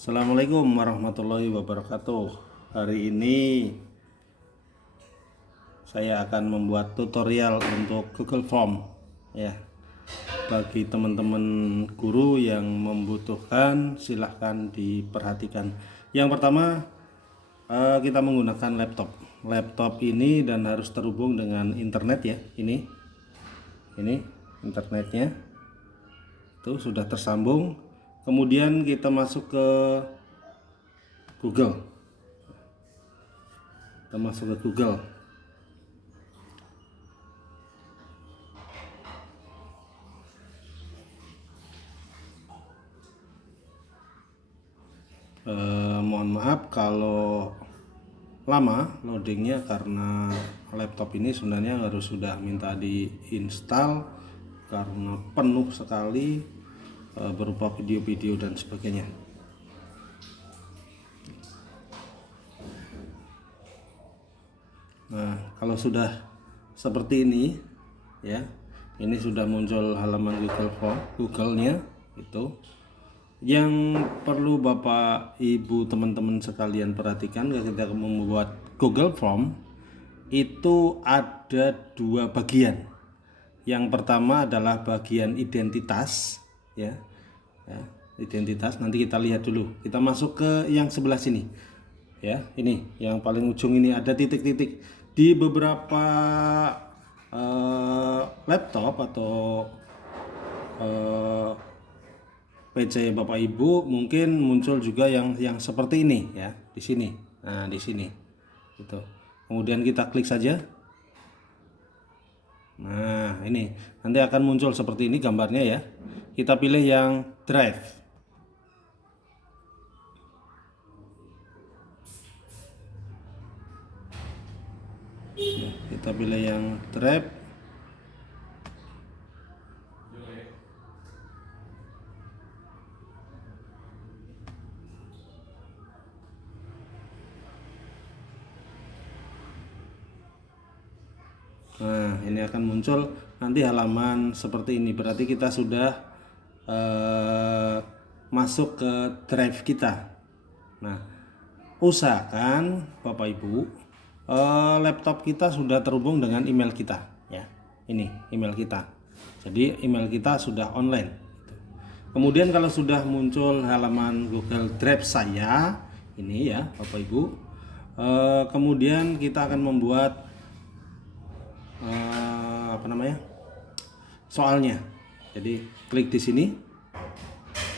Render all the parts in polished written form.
Assalamualaikum warahmatullahi wabarakatuh. Hari ini saya akan membuat tutorial untuk Google Form ya. Bagi teman-teman guru yang membutuhkan silahkan diperhatikan. Yang pertama kita menggunakan laptop ini dan harus terhubung dengan internet ya. Ini internetnya itu sudah tersambung. Kemudian kita masuk ke Google. Kita masuk ke Google. Mohon maaf kalau lama loadingnya karena laptop ini sebenarnya harus sudah minta diinstal karena penuh sekali berupa video-video dan sebagainya. Nah, kalau sudah seperti ini ya, ini sudah muncul halaman Google-nya itu. Yang perlu Bapak Ibu teman-teman sekalian perhatikan ketika membuat Google Form itu ada dua bagian. Yang pertama adalah bagian identitas ya, identitas. Nanti kita lihat dulu. Kita masuk ke yang sebelah sini ya. Ini yang paling ujung ini ada titik-titik. Di beberapa laptop atau PC Bapak Ibu mungkin muncul juga yang seperti ini ya, di sini. Nah, di sini. Gitu. Kemudian kita klik saja. Nah, ini nanti akan muncul seperti ini gambarnya ya. Kita pilih yang Drive. Kita pilih yang Drive. Nah, ini akan muncul nanti halaman seperti ini. Berarti kita sudah masuk ke drive kita. Nah, usahakan Bapak Ibu laptop kita sudah terhubung dengan email kita ya. Ini email kita. Jadi email kita sudah online. Kemudian kalau sudah muncul halaman Google Drive saya ini ya Bapak Ibu, kemudian kita akan membuat soalnya. Jadi klik di sini,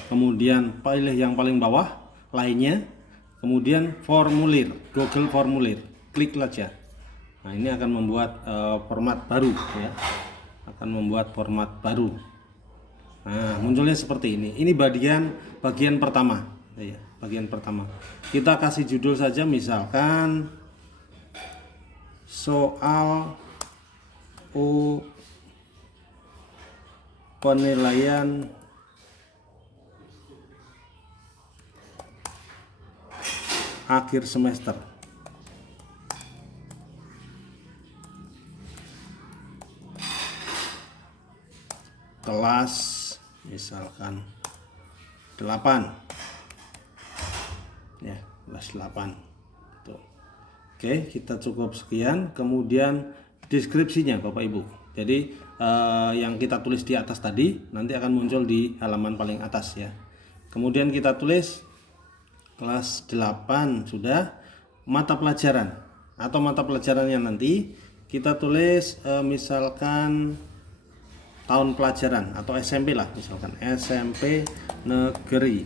kemudian pilih yang paling bawah lainnya, kemudian formulir, Google formulir, klik saja. Nah, ini akan membuat format baru ya, akan membuat format baru. Nah, munculnya seperti ini. Ini bagian pertama ya, bagian pertama. Kita kasih judul saja, misalkan soal penilaian akhir semester. Kelas misalkan 8. Ya, kelas 8. Tuh. Oke, kita cukup sekian. Kemudian deskripsinya Bapak Ibu. Jadi yang kita tulis di atas tadi nanti akan muncul di halaman paling atas ya. Kemudian kita tulis kelas 8 sudah, mata pelajaran atau mata pelajarannya nanti kita tulis misalkan tahun pelajaran atau SMP lah, misalkan SMP negeri.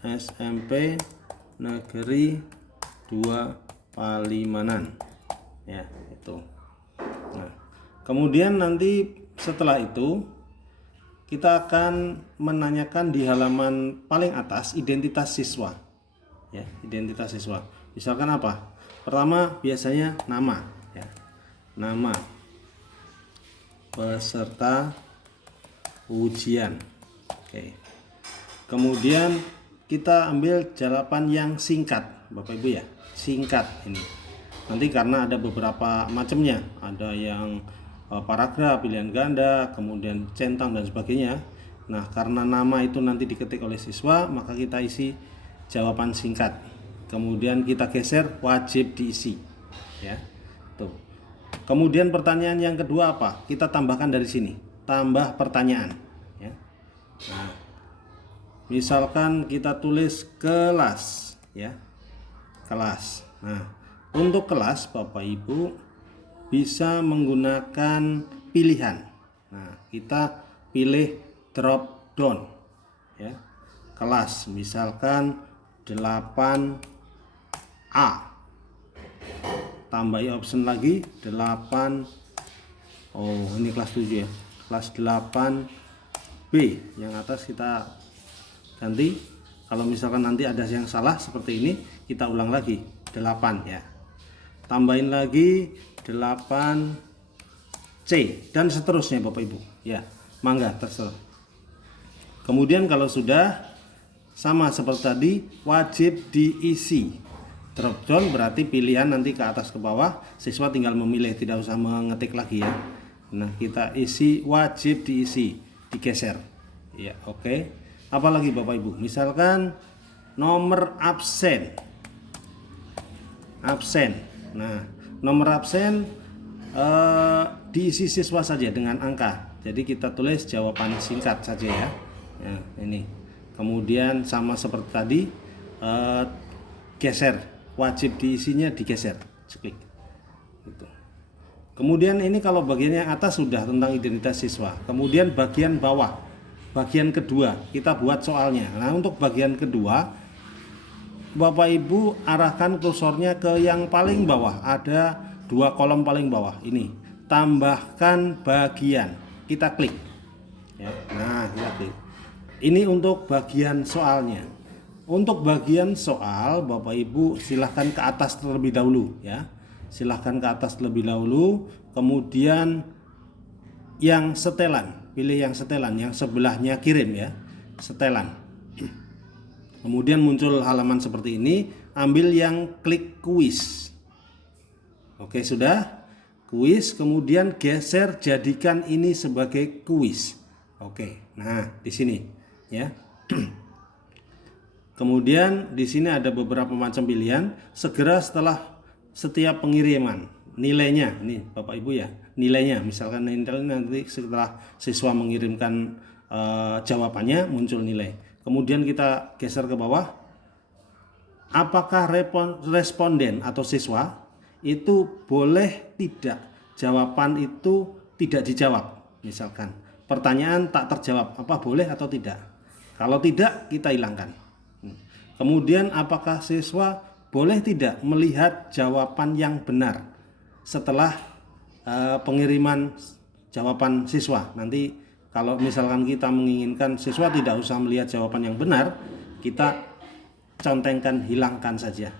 SMP negeri 2 Palimanan ya, itu. Nah, kemudian nanti setelah itu kita akan menanyakan di halaman paling atas identitas siswa ya, identitas siswa. Misalkan apa? Pertama biasanya nama ya, nama peserta ujian. Oke. Kemudian kita ambil jawaban yang singkat Bapak Ibu ya, singkat ini. Nanti karena ada beberapa macamnya, ada yang paragraf, pilihan ganda, kemudian centang dan sebagainya. Nah, karena nama itu nanti diketik oleh siswa, maka kita isi jawaban singkat. Kemudian kita geser wajib diisi. Ya. Tuh. Kemudian pertanyaan yang kedua apa? Kita tambahkan dari sini. Tambah pertanyaan, ya. Nah, misalkan kita tulis kelas, ya. Kelas. Nah, untuk kelas Bapak Ibu bisa menggunakan pilihan. Nah, kita pilih drop down, ya. Kelas misalkan 8A. Tambahi option lagi 8. Oh, ini kelas 7 ya. Kelas 8B. Yang atas kita ganti. Kalau misalkan nanti ada yang salah seperti ini, kita ulang lagi 8 ya. Tambahin lagi 8C dan seterusnya Bapak Ibu. Ya, mangga terserah. Kemudian kalau sudah sama seperti tadi, wajib diisi. Drop down berarti pilihan nanti ke atas ke bawah, siswa tinggal memilih, tidak usah mengetik lagi ya. Nah, kita isi wajib diisi, digeser. Ya, oke. Apalagi Bapak Ibu, misalkan nomor absen. Absen. Nah, nomor absen diisi siswa saja dengan angka. Jadi kita tulis jawaban singkat saja ya. Nah, ini. Kemudian sama seperti tadi, geser, wajib diisinya digeser, klik. Gitu. Kemudian ini kalau bagian yang atas sudah tentang identitas siswa. Kemudian bagian bawah, bagian kedua kita buat soalnya. Nah, untuk bagian kedua, Bapak Ibu arahkan kursornya ke yang paling bawah. Ada 2 kolom paling bawah. Ini tambahkan bagian. Kita klik. Ya, nah kita klik. Ini untuk bagian soalnya. Untuk bagian soal, Bapak Ibu silahkan ke atas terlebih dahulu ya. Silahkan ke atas terlebih dahulu. Kemudian yang setelan, pilih yang setelan, yang sebelahnya kirim ya. Setelan. Kemudian muncul halaman seperti ini, ambil yang klik kuis. Oke, sudah? Kuis, kemudian geser jadikan ini sebagai kuis. Oke. Nah, di sini ya. Kemudian di sini ada beberapa macam pilihan. Segera setelah setiap pengiriman, nilainya, nih Bapak Ibu ya, nilainya. Misalkan nanti setelah siswa mengirimkan jawabannya muncul nilai. Kemudian kita geser ke bawah. Apakah responden atau siswa itu boleh tidak jawaban itu tidak dijawab? Misalkan pertanyaan tak terjawab, apa boleh atau tidak? Kalau tidak, kita hilangkan. Kemudian apakah siswa boleh tidak melihat jawaban yang benar setelah pengiriman jawaban siswa? Nanti kalau misalkan kita menginginkan siswa tidak usah melihat jawaban yang benar, kita contengkan, hilangkan saja.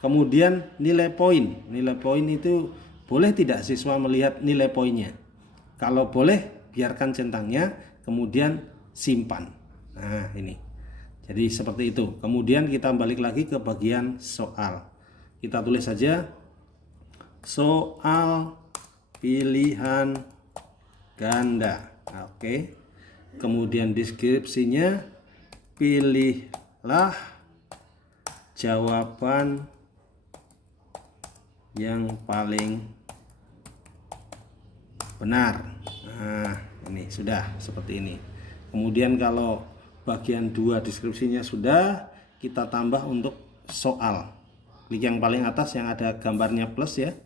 Kemudian nilai poin. Nilai poin itu boleh tidak siswa melihat nilai poinnya? Kalau boleh, biarkan centangnya, kemudian simpan. Nah, ini. Jadi seperti itu. Kemudian kita balik lagi ke bagian soal. Kita tulis saja soal pilihan ganda. Oke. Kemudian deskripsinya, pilihlah jawaban yang paling benar. Nah, ini sudah seperti ini. Kemudian kalau bagian 2 deskripsinya sudah, kita tambah untuk soal. Klik yang paling atas yang ada gambarnya plus ya.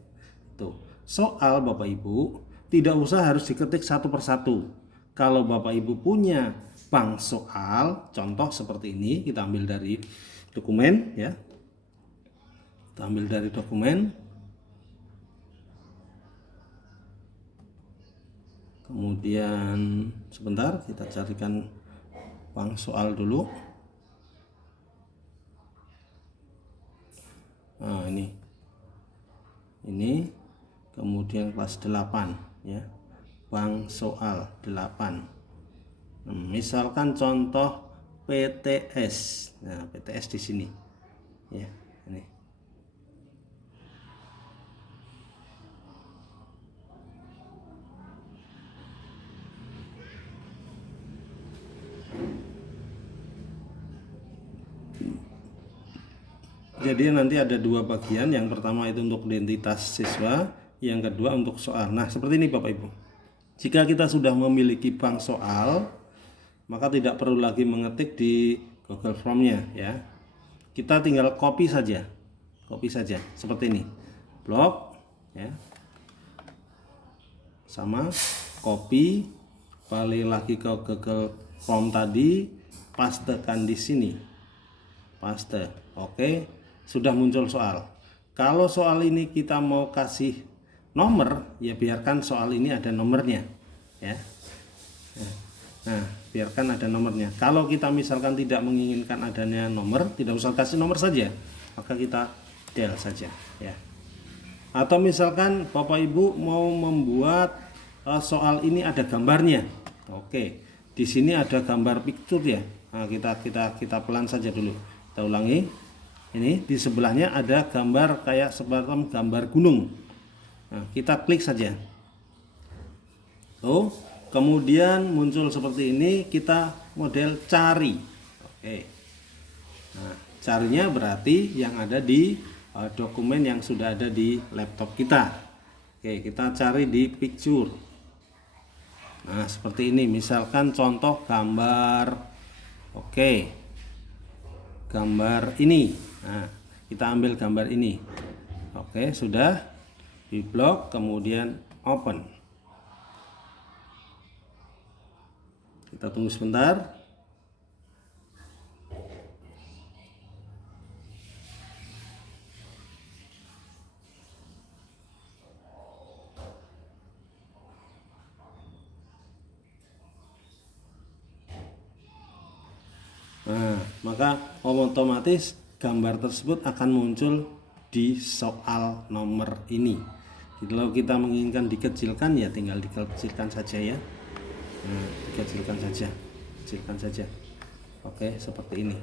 Tuh. Soal Bapak Ibu tidak usah harus diketik satu persatu. Kalau Bapak Ibu punya bank soal, contoh seperti ini, kita ambil dari dokumen ya. Kita ambil dari dokumen. Kemudian sebentar kita carikan bank soal dulu. Nah, ini kemudian kelas 8 ya. Bank soal 8. Misalkan contoh PTS. Nah, PTS di sini. Ya, ini. Jadi nanti ada dua bagian. Yang pertama itu untuk identitas siswa, yang kedua untuk soal. Nah, seperti ini Bapak Ibu. Jika kita sudah memiliki bank soal, maka tidak perlu lagi mengetik di Google Form-nya ya. Kita tinggal copy saja. Copy saja seperti ini. Blok ya. Sama copy, balik lagi ke Google Form tadi, pastekan di sini. Paste. Oke, sudah muncul soal. Kalau soal ini kita mau kasih nomor, ya biarkan soal ini ada nomornya ya. Nah, biarkan ada nomornya. Kalau kita misalkan tidak menginginkan adanya nomor, tidak usah kasih nomor saja, maka kita del saja ya. Atau misalkan Bapak Ibu mau membuat soal ini ada gambarnya. Oke, di sini ada gambar picture ya. Nah, kita pelan saja dulu. Kita ulangi. Ini di sebelahnya ada gambar kayak seperti gambar gunung. Nah, kita klik saja. Oh, kemudian muncul seperti ini, kita model cari. Oke. Nah, carinya berarti yang ada di dokumen yang sudah ada di laptop kita. Oke, kita cari di picture. Nah, seperti ini. Misalkan contoh gambar. Oke. Gambar ini. Nah, kita ambil gambar ini. Oke, sudah. Di blok, kemudian open. Kita tunggu sebentar. Nah, maka otomatis gambar tersebut akan muncul di soal nomor ini. Kalau kita menginginkan dikecilkan, ya tinggal dikecilkan saja ya. Nah, dikecilkan saja. Oke, seperti ini.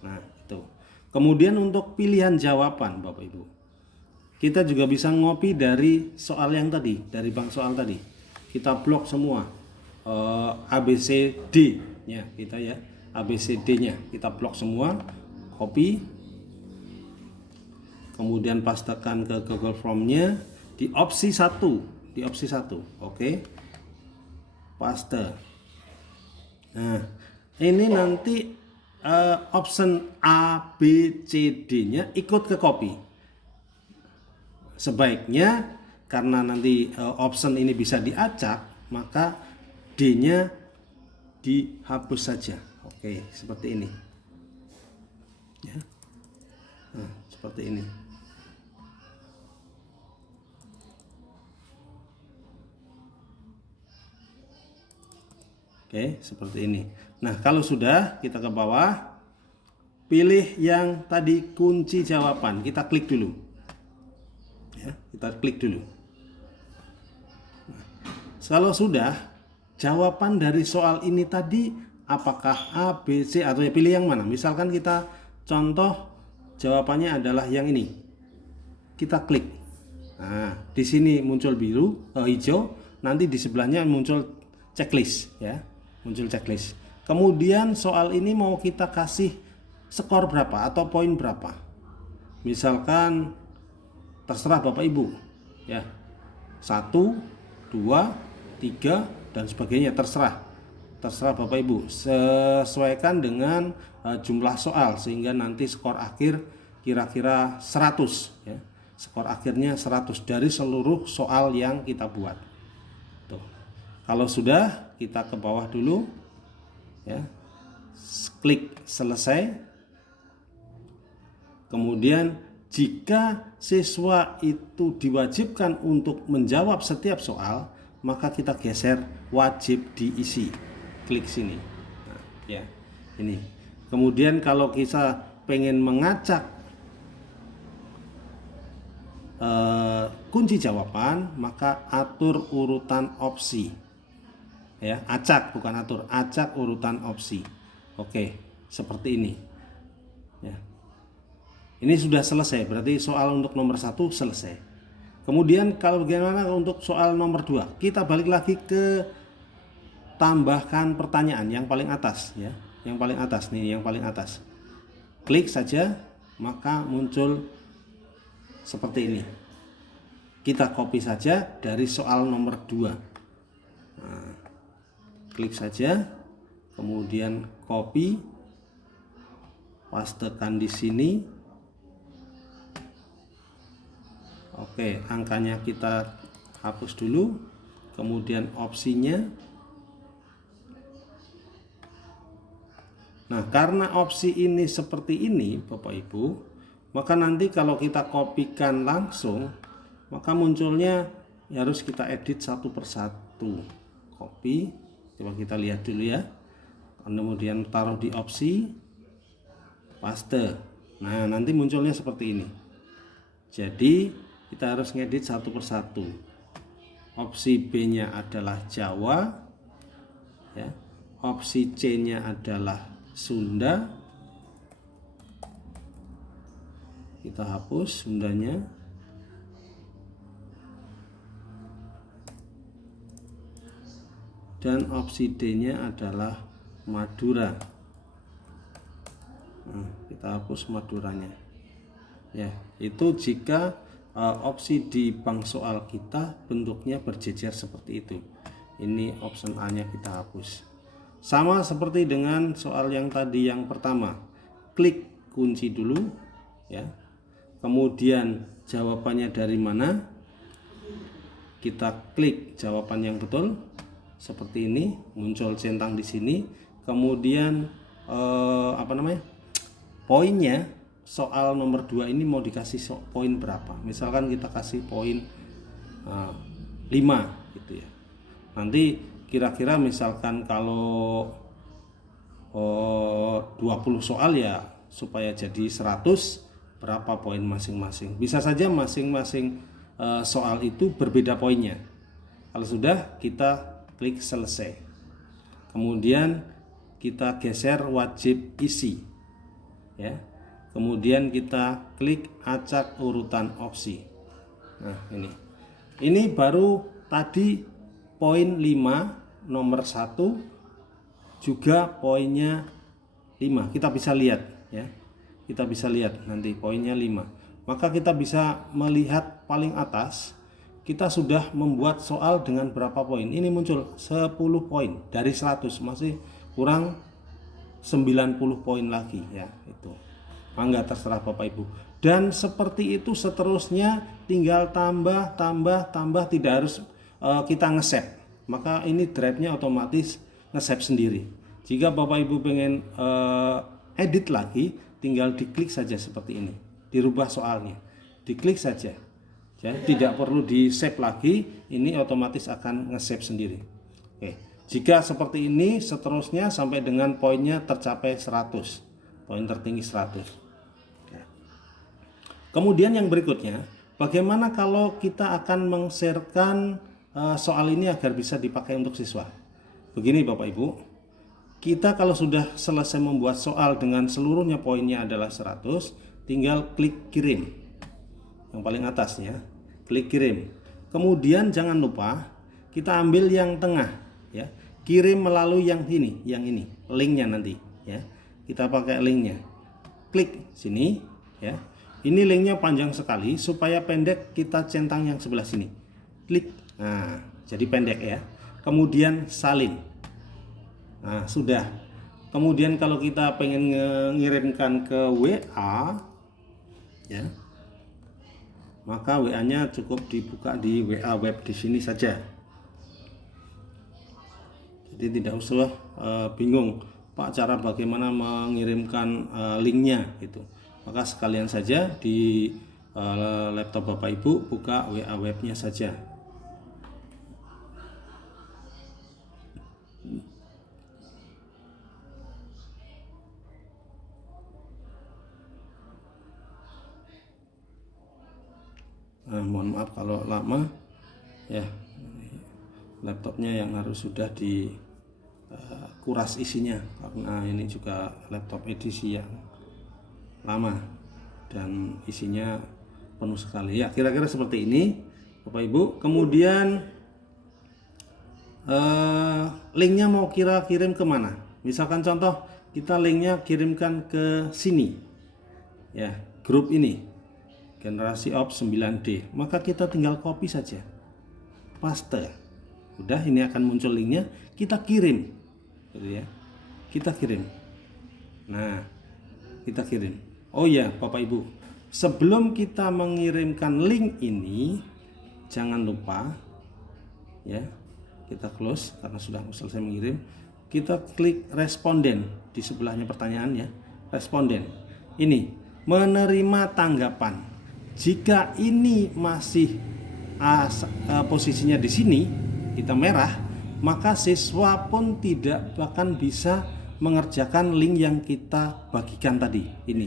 Nah, itu. Kemudian untuk pilihan jawaban Bapak Ibu, kita juga bisa ngopi dari soal yang tadi, dari bank soal tadi. Kita blok semua ABCD nya kita ya, ABCD nya kita blok semua, copy, kemudian pastekan ke Google Form-nya di opsi 1, oke, paste. Nah, ini nanti option A, B, C, D-nya ikut ke copy. Sebaiknya karena nanti option ini bisa diacak, maka D-nya dihapus saja. Oke, seperti ini. Ya. Nah, seperti ini. Oke, seperti ini. Nah, kalau sudah, kita ke bawah, pilih yang tadi kunci jawaban, kita klik dulu. Ya, kita klik dulu. Nah, kalau sudah, jawaban dari soal ini tadi apakah A, B, C, atau ya pilih yang mana? Misalkan kita contoh jawabannya adalah yang ini. Kita klik. Nah, di sini muncul biru, hijau, nanti di sebelahnya muncul checklist ya. Muncul checklist. Kemudian soal ini mau kita kasih skor berapa atau poin berapa. Misalkan terserah Bapak Ibu ya. 1, 2, 3 dan sebagainya, terserah Bapak Ibu. Sesuaikan dengan jumlah soal sehingga nanti skor akhir kira-kira 100 ya. Skor akhirnya 100 dari seluruh soal yang kita buat. Tuh. Kalau sudah, kita ke bawah dulu ya, klik selesai. Kemudian jika siswa itu diwajibkan untuk menjawab setiap soal, maka kita geser wajib diisi, klik sini. Nah, ya ini. Kemudian kalau kita pengen mengacak kunci jawaban, maka atur urutan opsi. Ya, acak bukan atur, acak urutan opsi. Oke, seperti ini. Ya. Ini sudah selesai, berarti soal untuk nomor 1 selesai. Kemudian kalau bagaimana untuk soal nomor 2? Kita balik lagi ke tambahkan pertanyaan yang paling atas ya. Yang paling atas nih, yang paling atas. Klik saja maka muncul seperti ini. Kita copy saja dari soal nomor 2. Nah, klik saja, kemudian copy, pastekan di sini. Oke, angkanya kita hapus dulu, kemudian opsinya. Nah, karena opsi ini seperti ini Bapak Ibu, maka nanti kalau kita kopikan langsung, maka munculnya harus kita edit satu persatu. Copy, coba kita lihat dulu ya. Kemudian taruh di opsi, paste. Nah, nanti munculnya seperti ini. Jadi kita harus ngedit satu persatu. Opsi B-nya adalah Jawa, ya. Opsi C-nya adalah Sunda. Kita hapus Sundanya. Dan opsi D-nya adalah Madura. Nah, kita hapus Maduranya. Ya, itu jika opsi di bank soal kita bentuknya berjejer seperti itu. Ini option A-nya kita hapus. Sama seperti dengan soal yang tadi yang pertama. Klik kunci dulu, ya. Kemudian jawabannya dari mana? Kita klik jawaban yang betul. Seperti ini, muncul centang di sini. Kemudian poinnya, soal nomor 2 ini mau dikasih poin berapa? Misalkan kita kasih poin 5 gitu ya. Nanti kira-kira misalkan kalau 20 soal ya, supaya jadi 100, berapa poin masing-masing. Bisa saja masing-masing soal itu berbeda poinnya. Kalau sudah, kita klik selesai. Kemudian kita geser wajib isi, ya. Kemudian kita klik acak urutan opsi. Nah, ini baru tadi poin 5 nomor 1 juga poinnya 5. Kita bisa lihat, ya. Kita bisa lihat nanti poinnya 5. Maka kita bisa melihat paling atas kita sudah membuat soal dengan berapa poin. Ini muncul 10 poin dari 100, masih kurang 90 poin lagi, ya. Itu mangga terserah Bapak Ibu. Dan seperti itu seterusnya, tinggal tambah, tidak harus kita nge-save. Maka ini drive-nya otomatis nge-save sendiri. Jika Bapak Ibu pengen edit lagi, tinggal diklik saja seperti ini, dirubah soalnya, diklik saja. Ya, tidak perlu di save lagi, ini otomatis akan nge-save sendiri. Oke. Jika seperti ini seterusnya sampai dengan poinnya tercapai 100, poin tertinggi 100. Ya. Kemudian yang berikutnya, bagaimana kalau kita akan meng-sharekan soal ini agar bisa dipakai untuk siswa? Begini Bapak Ibu, kita kalau sudah selesai membuat soal dengan seluruhnya poinnya adalah 100, tinggal klik kirim. Yang paling atasnya, klik kirim. Kemudian jangan lupa kita ambil yang tengah, ya. Kirim melalui yang ini, linknya nanti, ya. Kita pakai linknya. Klik sini, ya. Ini linknya panjang sekali, supaya pendek kita centang yang sebelah sini. Klik. Nah, jadi pendek ya. Kemudian salin. Nah, sudah. Kemudian kalau kita pengen mengirimkan ke WA, ya, maka WA-nya cukup dibuka di WA web di sini saja. Jadi tidak usah bingung, Pak, cara bagaimana mengirimkan linknya gitu. Maka sekalian saja di laptop Bapak Ibu buka WA webnya saja. Mohon maaf kalau lama, ya. Laptopnya yang harus sudah dikuras isinya, karena ini juga laptop edisi yang lama dan isinya penuh sekali, ya. Kira-kira seperti ini Bapak Ibu. Kemudian linknya mau kirim kemana? Misalkan contoh kita linknya kirimkan ke sini, ya. grup ini, generasi ops 9D, maka kita tinggal copy saja, paste, udah, ini akan muncul linknya, kita kirim gitu ya, kita kirim. Nah, kita kirim. Oh ya Bapak Ibu, sebelum kita mengirimkan link ini, jangan lupa ya, kita close karena sudah selesai mengirim. Kita klik responden di sebelahnya pertanyaan ya, responden. Ini menerima tanggapan. Jika ini masih posisinya di sini, kita merah, maka siswa pun tidak bahkan bisa mengerjakan link yang kita bagikan tadi. Ini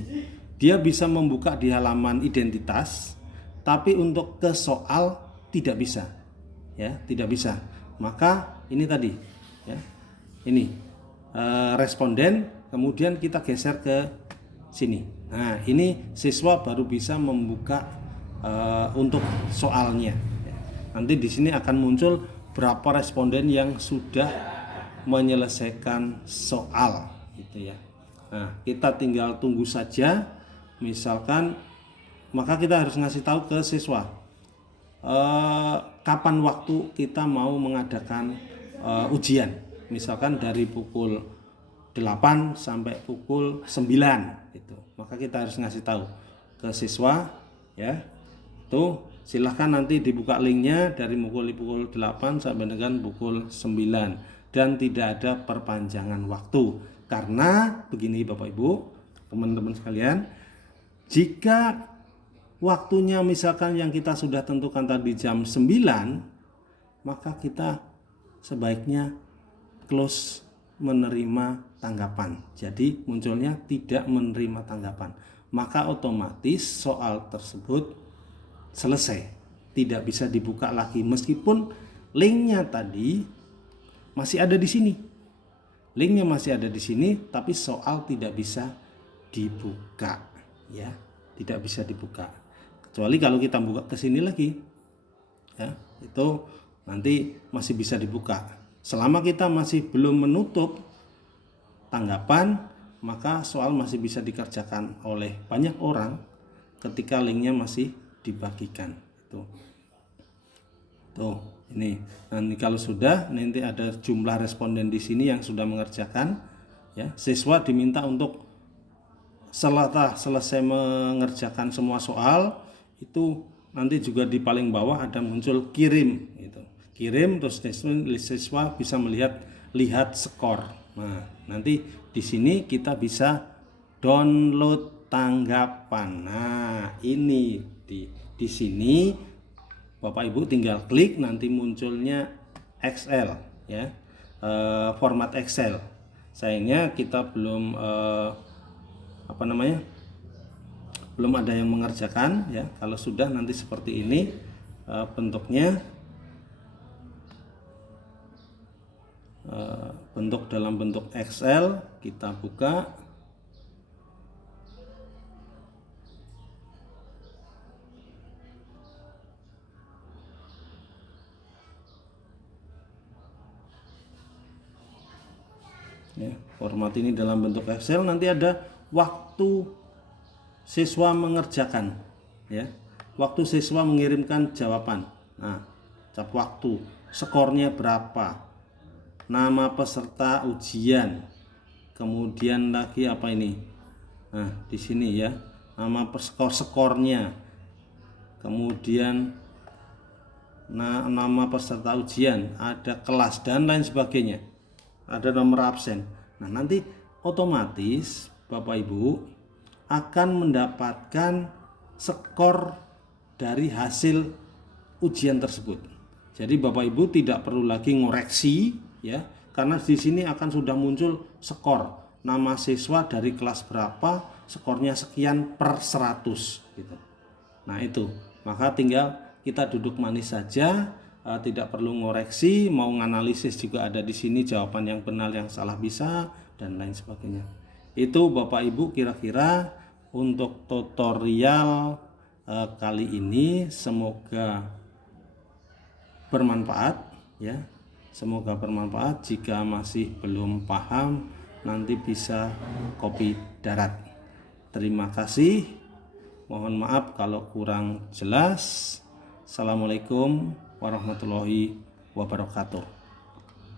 dia bisa membuka di halaman identitas, tapi untuk ke soal tidak bisa, ya, tidak bisa. Maka ini tadi, ya, ini responden, kemudian kita geser ke sini. Nah, ini siswa baru bisa membuka untuk soalnya. Nanti di sini akan muncul berapa responden yang sudah menyelesaikan soal, gitu ya. Nah, kita tinggal tunggu saja. Misalkan, maka kita harus ngasih tahu ke siswa kapan waktu kita mau mengadakan ujian. Misalkan dari pukul 8 sampai pukul 9 gitu. Maka kita harus ngasih tahu ke siswa ya. Tuh, silahkan nanti dibuka linknya dari pukul 8 sampai dengan pukul 9 dan tidak ada perpanjangan waktu. Karena begini Bapak Ibu, teman-teman sekalian, jika waktunya misalkan yang kita sudah tentukan tadi jam 9, maka kita sebaiknya close menerima tanggapan. Jadi munculnya tidak menerima tanggapan. Maka otomatis soal tersebut selesai. Tidak bisa dibuka lagi meskipun linknya tadi masih ada di sini. Linknya masih ada di sini, tapi soal tidak bisa dibuka, ya, tidak bisa dibuka. Kecuali kalau kita buka ke sini lagi, ya, itu nanti masih bisa dibuka. Selama kita masih belum menutup tanggapan, maka soal masih bisa dikerjakan oleh banyak orang ketika linknya masih dibagikan. Tuh, ini. Nanti kalau sudah, nanti ada jumlah responden di sini yang sudah mengerjakan. Ya, siswa diminta untuk setelah selesai mengerjakan semua soal, itu nanti juga di paling bawah ada muncul kirim. Gitu. Kirim, terus siswa bisa lihat skor. Nah, nanti di sini kita bisa download tanggapan. Nah, ini di sini Bapak Ibu tinggal klik, nanti munculnya Excel, ya, format Excel. Sayangnya kita belum belum ada yang mengerjakan, ya. Kalau sudah nanti seperti ini bentuknya, bentuk dalam bentuk Excel, kita buka. Ya, format ini dalam bentuk Excel, nanti ada waktu siswa mengerjakan, ya, waktu siswa mengirimkan jawaban. Nah, cap waktu, skornya berapa, nama peserta ujian, kemudian lagi apa ini, nah di sini ya, nama skornya, kemudian nama peserta ujian, ada kelas dan lain sebagainya, ada nomor absen. Nah, nanti otomatis Bapak Ibu akan mendapatkan skor dari hasil ujian tersebut. Jadi Bapak Ibu tidak perlu lagi ngoreksi, ya, karena di sini akan sudah muncul skor. Nama siswa dari kelas berapa, skornya sekian per 100 gitu. Nah, itu. Maka tinggal kita duduk manis saja, tidak perlu ngoreksi, mau nganalisis juga ada di sini, jawaban yang benar yang salah bisa, dan lain sebagainya. Itu Bapak Ibu kira-kira untuk tutorial kali ini, semoga bermanfaat, ya. Semoga bermanfaat. Jika masih belum paham, nanti bisa copy darat. Terima kasih. Mohon maaf kalau kurang jelas. Assalamualaikum warahmatullahi wabarakatuh.